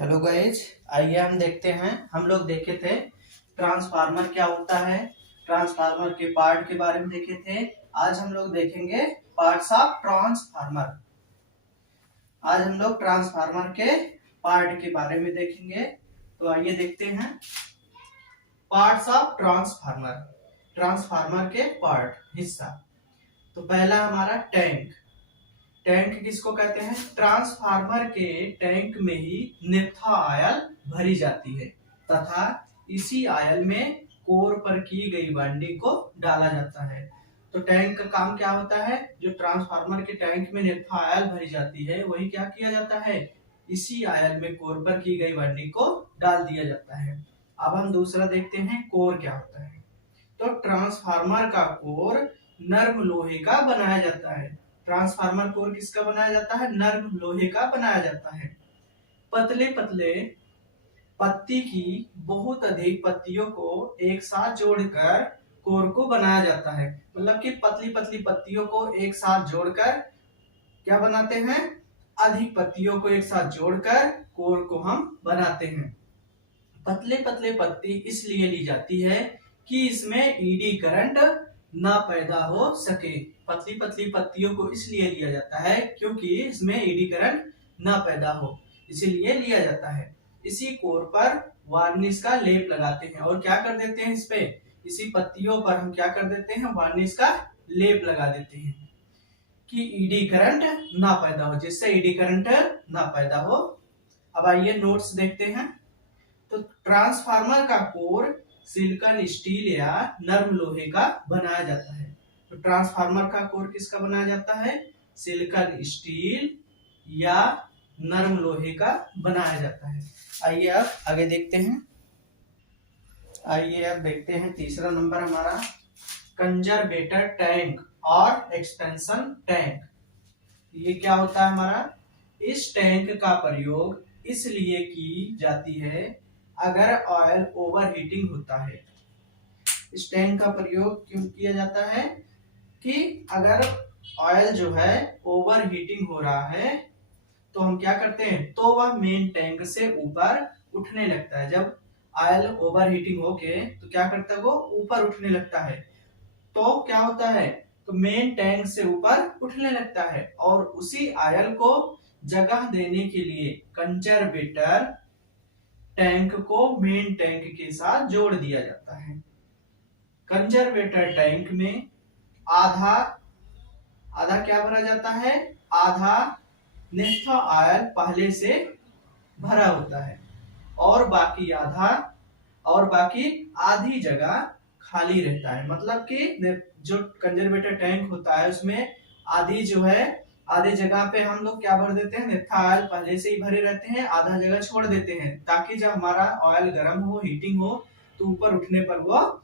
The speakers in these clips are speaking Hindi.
हेलो गाइज, आइए हम देखते हैं। हम लोग देखे थे ट्रांसफार्मर क्या होता है, ट्रांसफार्मर के पार्ट के बारे में देखे थे। आज हम लोग देखेंगे पार्ट्स ऑफ ट्रांसफार्मर। आज हम लोग ट्रांसफार्मर के पार्ट के बारे में देखेंगे। तो आइए देखते हैं पार्ट्स ऑफ ट्रांसफार्मर। ट्रांसफार्मर के पार्ट हिस्सा। तो पहला हमारा टैंक। टैंक किसको कहते हैं? ट्रांसफार्मर के टैंक में ही नेफ्था ऑयल भरी जाती है तथा इसी ऑयल में कोर पर की गई वाइंडिंग को डाला जाता है। तो टैंक का काम क्या होता है? जो ट्रांसफार्मर के टैंक में नेफ्था ऑयल भरी जाती है वही क्या किया जाता है, इसी ऑयल में कोर पर की गई वाइंडिंग को डाल दिया जाता है। अब हम दूसरा देखते हैं कोर क्या होता है। तो ट्रांसफार्मर का कोर नर्म लोहे का बनाया जाता है। ट्रांसफार्मर कोर किसका बनाया जाता है? नर्म लोहे का बनाया जाता है। पतले पतले पत्ती की बहुत अधिक पत्तियों को एक साथ जोड़कर कोर को बनाया जाता है। मतलब कि पतली पतली पत्तियों को एक साथ जोड़कर क्या बनाते हैं? अधिक पत्तियों को एक साथ जोड़कर कोर को हम बनाते हैं। पतले पतले पत्ती इसलिए ली जाती है कि इसमें ईडी करंट ना पैदा हो सके। पतली पतली पत्तियों को इसलिए लिया जाता है क्योंकि इसमें ईडी करंट ना पैदा हो, इसीलिए लिया जाता है। इसी कोर पर वार्निश का लेप लगाते हैं और क्या कर देते हैं, इस पे इसी पत्तियों पर हम क्या कर देते हैं, वार्निश का लेप लगा देते हैं कि ईडी करंट ना पैदा हो, जिससे ईडी करंट ना पैदा हो। अब आइए नोट्स देखते हैं। तो ट्रांसफार्मर का कोर सिलिकॉन स्टील या नर्म लोहे का बनाया जाता है। तो ट्रांसफार्मर का कोर किसका बनाया जाता है? सिलिकॉन स्टील या नर्म लोहे का बनाया जाता है। आइए अब आगे देखते हैं। आइए अब देखते हैं तीसरा नंबर हमारा कंजर्वेटर टैंक और एक्सपेंशन टैंक। ये क्या होता है हमारा? इस टैंक का प्रयोग इसलिए की जाती है अगर ऑयल ओवरहीटिंग होता है। इस टैंक का प्रयोग क्यों किया जाता है कि अगर ऑयल जो है ओवरहीटिंग हो रहा है तो हम क्या करते हैं, तो वह मेन टैंक से ऊपर उठने लगता है। जब ऑयल ओवरहीटिंग होके तो क्या करता है, वो ऊपर उठने लगता है। तो क्या होता है, तो मेन टैंक से ऊपर उठने लगता है और उसी ऑयल को जगह देने के लिए कंजर्वेटर टैंक को मेन टैंक के साथ जोड़ दिया जाता है। कंजर्वेटर टैंक में आधा आधा क्या भरा जाता है, आधा नेफ्था ऑयल पहले से भरा होता है और बाकी आधी जगह खाली रहता है। मतलब कि जो कंजर्वेटर टैंक होता है उसमें आधी जो है, आधे जगह पे हम लोग क्या भर देते हैं, नेफ्था ऑयल पहले से ही भरे रहते हैं, आधा जगह छोड़ देते हैं ताकि जब हमारा ऑयल गर्म हो, हीटिंग हो तो ऊपर उठने पर वो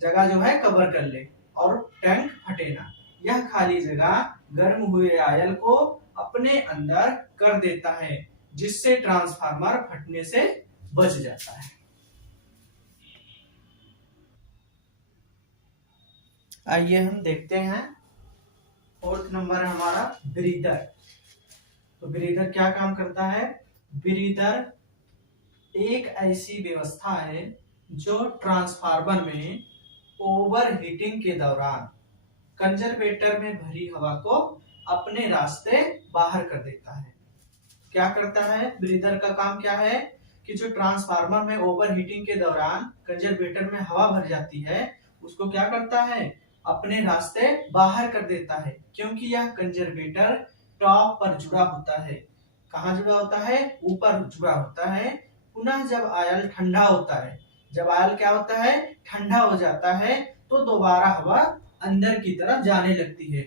जगह जो है कवर कर ले और टैंक फटे ना। यह खाली जगह गर्म हुए ऑयल को अपने अंदर कर देता है जिससे ट्रांसफार्मर फटने से बच जाता है। आइए हम देखते हैं फोर्थ नंबर हमारा ब्रीदर। तो ब्रीदर क्या काम करता है? ब्रीदर एक ऐसी व्यवस्था है जो ट्रांसफार्मर में ओवरहीटिंग के दौरान कंजर्वेटर में भरी हवा को अपने रास्ते बाहर कर देता है। क्या करता है ब्रीदर का काम? क्या है कि जो ट्रांसफार्मर में ओवरहीटिंग के दौरान कंजर्वेटर में हवा भर जाती है उसको क्या करता है, अपने रास्ते बाहर कर देता है। क्योंकि यह कंजर्वेटर टॉप पर जुड़ा होता है। कहाँ जुड़ा होता है? ऊपर जुड़ा होता है। पुनः जब ऑयल ठंडा होता है, जब ऑयल क्या होता है, ठंडा हो जाता है तो दोबारा हवा अंदर की तरफ जाने लगती है।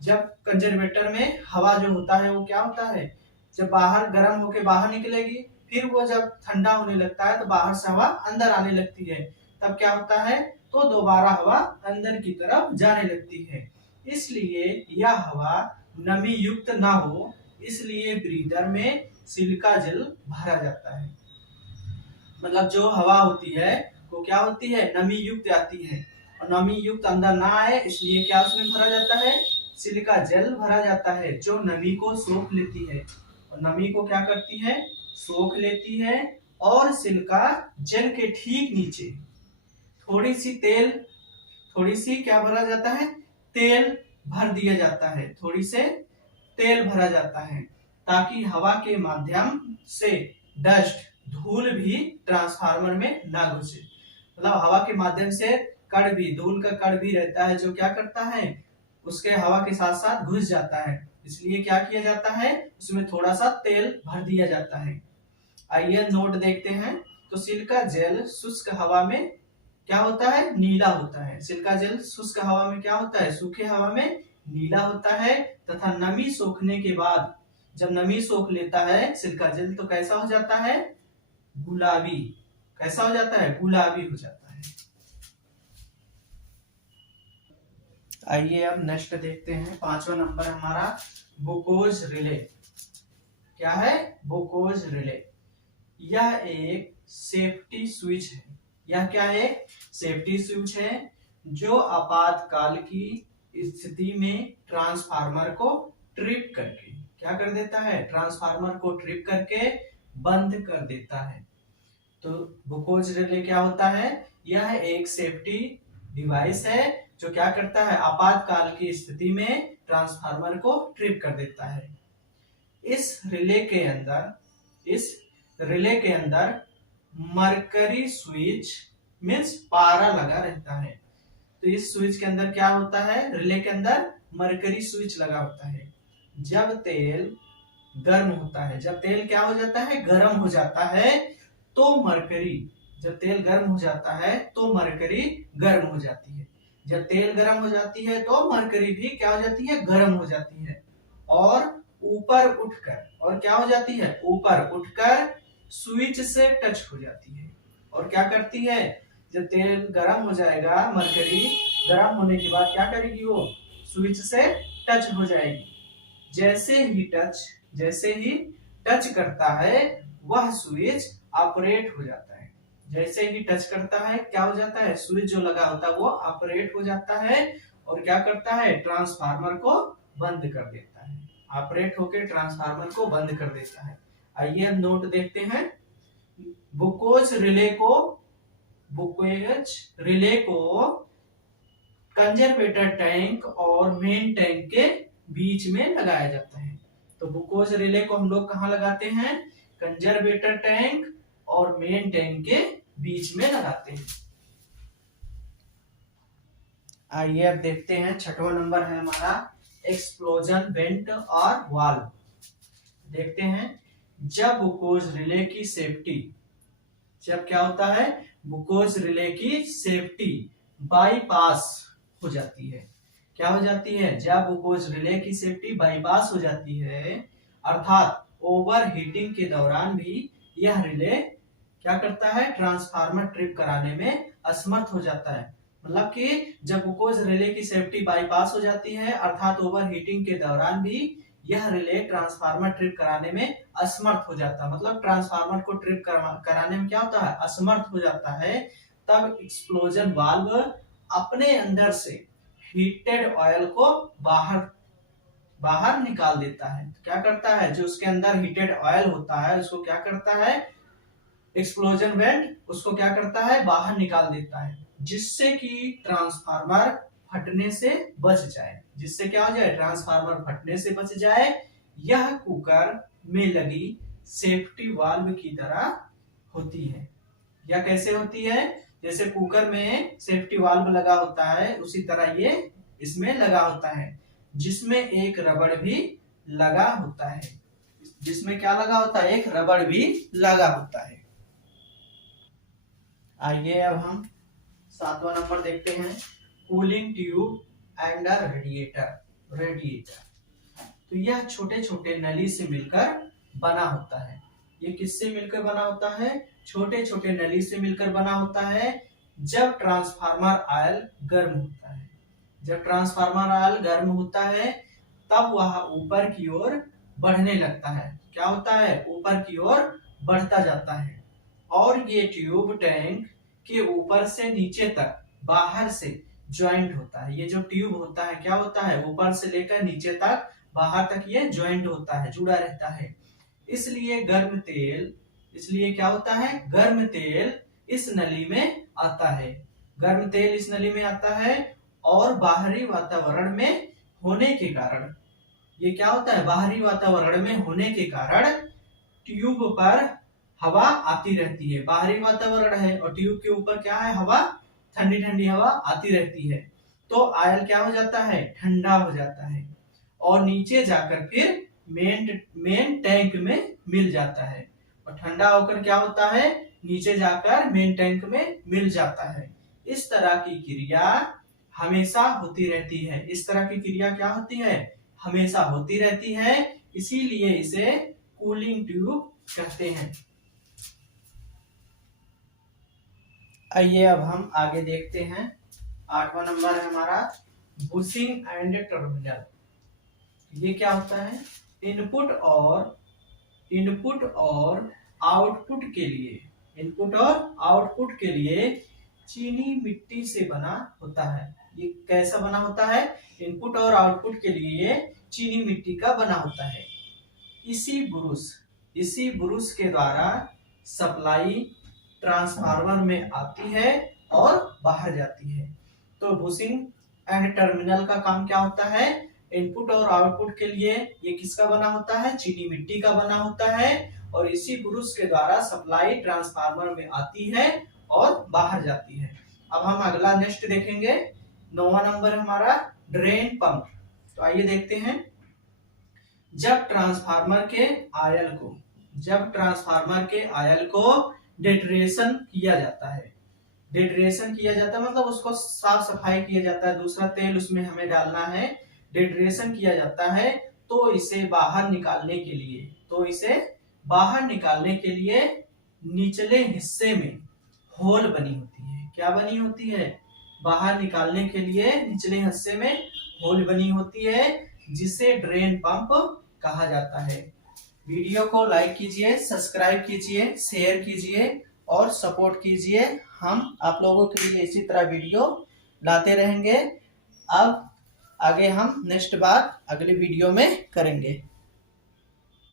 जब कंजर्वेटर में हवा जो होता है वो क्या होता है, जब बाहर गर्म होके बाहर निकलेगी, फिर वो जब ठंडा होने लगता है तो बाहर से हवा अंदर आने लगती है। तब क्या होता है, तो दोबारा हवा अंदर की तरफ जाने लगती है। इसलिए यह हवा नमी युक्त ना हो, इसलिए ब्रीदर में सिलिका जेल भरा जाता है। मतलब जो हवा होती है वो क्या होती है, नमी युक्त आती है और नमी युक्त अंदर ना आए इसलिए क्या उसमें भरा जाता है, सिलिका जेल भरा जाता है जो नमी को सोख लेती है और नमी को क्या करती है, सोख लेती है और सिलिका जेल के ठीक नीचे थोड़ी सी क्या भरा जाता है, तेल भर दिया जाता है, थोड़ी से तेल भरा जाता है ताकि हवा के माध्यम से डस्ट धूल भी ट्रांसफार्मर में ना घुसे। मतलब हवा के माध्यम से कण भी, धूल का कण भी रहता है जो क्या करता है, उसके हवा के साथ साथ घुस जाता है, इसलिए क्या किया जाता है, उसमें थोड़ा सा तेल भर दिया जाता है। आइए नोट देखते हैं। तो सिलिका जेल शुष्क हवा में क्या होता है, नीला होता है। सिलिका जेल शुष्क हवा में क्या होता है, सूखे हवा में नीला होता है तथा नमी सोखने के बाद जब नमी सोख लेता है सिलिका जेल तो कैसा हो जाता है, गुलाबी। कैसा हो जाता है, गुलाबी हो जाता है। आइए अब नेक्स्ट देखते हैं। 5वां नंबर हमारा बुकोज रिले। क्या है, बुकोज रिले। यह एक सेफ्टी स्विच है। यह क्या है, सेफ्टी स्विच है जो आपातकाल की स्थिति में ट्रांसफार्मर को ट्रिप करके क्या कर देता है, ट्रांसफार्मर को ट्रिप करके बंद कर देता है। तो बुकोज रिले क्या होता है, यह एक सेफ्टी डिवाइस है जो क्या करता है, आपातकाल की स्थिति में ट्रांसफार्मर को ट्रिप कर देता है। इस रिले के अंदर मरकरी स्विच मीन्स पारा लगा रहता है। तो इस स्विच के अंदर क्या होता है, रिले के अंदर मरकरी स्विच लगा होता है। जब तेल गर्म होता है, जब तेल क्या हो जाता है, गर्म हो जाता है तो मरकरी, जब तेल गर्म हो जाता है तो मरकरी गर्म हो जाती है। जब तेल गर्म हो जाती है तो मरकरी भी क्या हो जाती है, गर्म हो जाती है और ऊपर उठकर, और क्या हो जाती है, ऊपर उठकर स्विच से टच हो जाती है। और क्या करती है, जब तेल गर्म हो जाएगा, मरकरी गर्म होने के बाद क्या करेगी, वो स्विच से टच हो जाएगी। जैसे ही टच करता है वह स्विच ऑपरेट हो जाता है। जैसे ही टच करता है क्या हो जाता है, स्विच जो लगा होता है वो ऑपरेट हो जाता है और क्या करता है, ट्रांसफार्मर को बंद कर देता है। ऑपरेट होकर ट्रांसफार्मर को बंद कर देता है। आइए अब नोट देखते हैं। बुकोज रिले को कंजर्वेटर टैंक और मेन टैंक के बीच में लगाया जाता है। तो बुकोज रिले को हम लोग कहाँ लगाते हैं, कंजर्वेटर टैंक और मेन टैंक के बीच में लगाते हैं। आइए अब देखते हैं। 6वां नंबर है हमारा एक्सप्लोजन वेंट और वाल्व। देखते हैं। जब बुकोज रिले की सेफ्टी, जब क्या होता है, बुकोज रिले की सेफ्टी बाईपास हो जाती है। क्या हो जाती है, जब बुकोज रिले की सेफ्टी बाईपास हो जाती है, अर्थात ओवर हीटिंग के दौरान भी यह रिले क्या करता है, ट्रांसफार्मर ट्रिप कराने में असमर्थ हो जाता है। मतलब कि जब बुकोज रिले की सेफ्टी बाईपास हो जाती है, अर्थात ओवर हीटिंग के दौरान भी यह रिले ट्रांसफार्मर ट्रिप कराने में असमर्थ हो जाता है। मतलब ट्रांसफार्मर को ट्रिप कराने में क्या होता है, असमर्थ हो जाता है। तब एक्सप्लोजन वाल्व अपने अंदर से हीटेड ऑयल को बाहर निकाल देता है। तो क्या करता है, जो उसके अंदर हीटेड ऑयल होता है उसको क्या करता है, एक्सप्लोजन वेंट उसको क्या करता है, बाहर निकाल देता है, जिससे कि ट्रांसफार्मर फटने से बच जाए। जिससे क्या हो जाए, ट्रांसफार्मर फटने से बच जाए। यह कुकर में लगी सेफ्टी वाल्व की तरह होती है। यह कैसे होती है, जैसे कुकर में सेफ्टी वाल्व लगा होता है उसी तरह ये इसमें लगा होता है, जिसमें एक रबड़ भी लगा होता है। जिसमें क्या लगा होता है, एक रबड़ भी लगा होता है। आइए अब हम 7वां नंबर देखते हैं। Cooling tube and radiator. तो यह छोटे छोटे नली से मिलकर बना होता है। ये किससे मिलकर बना होता है, छोटे छोटे नली से मिलकर बना होता है। जब ट्रांसफार्मर ऑयल गर्म होता है, जब ट्रांसफार्मर ऑयल गर्म होता है तब वह ऊपर की ओर बढ़ने लगता है। क्या होता है, ऊपर की ओर बढ़ता जाता है और ये ट्यूब टैंक के ऊपर से नीचे तक बाहर से ज्वाइंट होता है। ये जो ट्यूब होता है क्या होता है, ऊपर से लेकर नीचे तक बाहर तक ये ज्वाइंट होता है, जुड़ा रहता है। इसलिए क्या होता है, गर्म तेल इस नली में आता है। गर्म तेल इस नली में आता है और बाहरी वातावरण में होने के कारण, ये क्या होता है, बाहरी वातावरण में होने के कारण ट्यूब पर हवा आती रहती है। बाहरी वातावरण है और ट्यूब के ऊपर क्या है, हवा, ठंडी ठंडी हवा आती रहती है। तो आयल क्या हो जाता है, ठंडा हो जाता है और नीचे जाकर फिर मेन टैंक में मिल जाता है। और ठंडा होकर क्या होता है, नीचे जाकर मेन टैंक में मिल जाता है। इस तरह की क्रिया हमेशा होती रहती है। इस तरह की क्रिया क्या होती है, हमेशा होती रहती है, इसीलिए इसे कूलिंग ट्यूब कहते हैं। आइए अब हम आगे देखते हैं। 8वां नंबर है हमारा बुशिंग एंड टर्मिनल। ये क्या होता है, इनपुट और आउटपुट के लिए चीनी मिट्टी से बना होता है। ये कैसा बना होता है, इनपुट और आउटपुट के लिए ये चीनी मिट्टी का बना होता है। इसी ब्रुश के द्वारा सप्लाई ट्रांसफार्मर में आती है और बाहर जाती है। तो बुशिंग एंड टर्मिनल का काम क्या होता है, इनपुट और आउटपुट के लिए ये किसका बना होता है, चीनी मिट्टी का बना होता है और इसी ब्रुश के द्वारा सप्लाई ट्रांसफार्मर में आती है और बाहर जाती है। अब हम अगला नेक्स्ट देखेंगे। 9वां नंबर हमारा ड्रेन पंप। तो आइए देखते हैं। जब ट्रांसफार्मर के आयल को डेटरेशन किया जाता है, मतलब उसको साफ सफाई किया जाता है, दूसरा तेल उसमें हमें डालना है, डेटरेशन किया जाता है, तो इसे बाहर निकालने के लिए निचले हिस्से में होल बनी होती है। क्या बनी होती है, बाहर निकालने के लिए निचले हिस्से में होल बनी होती है, जिसे ड्रेन पंप कहा जाता है। वीडियो को लाइक कीजिए, सब्सक्राइब कीजिए, शेयर कीजिए और सपोर्ट कीजिए। हम आप लोगों के लिए इसी तरह वीडियो लाते रहेंगे। अब आगे हम नेक्स्ट बार अगले वीडियो में करेंगे।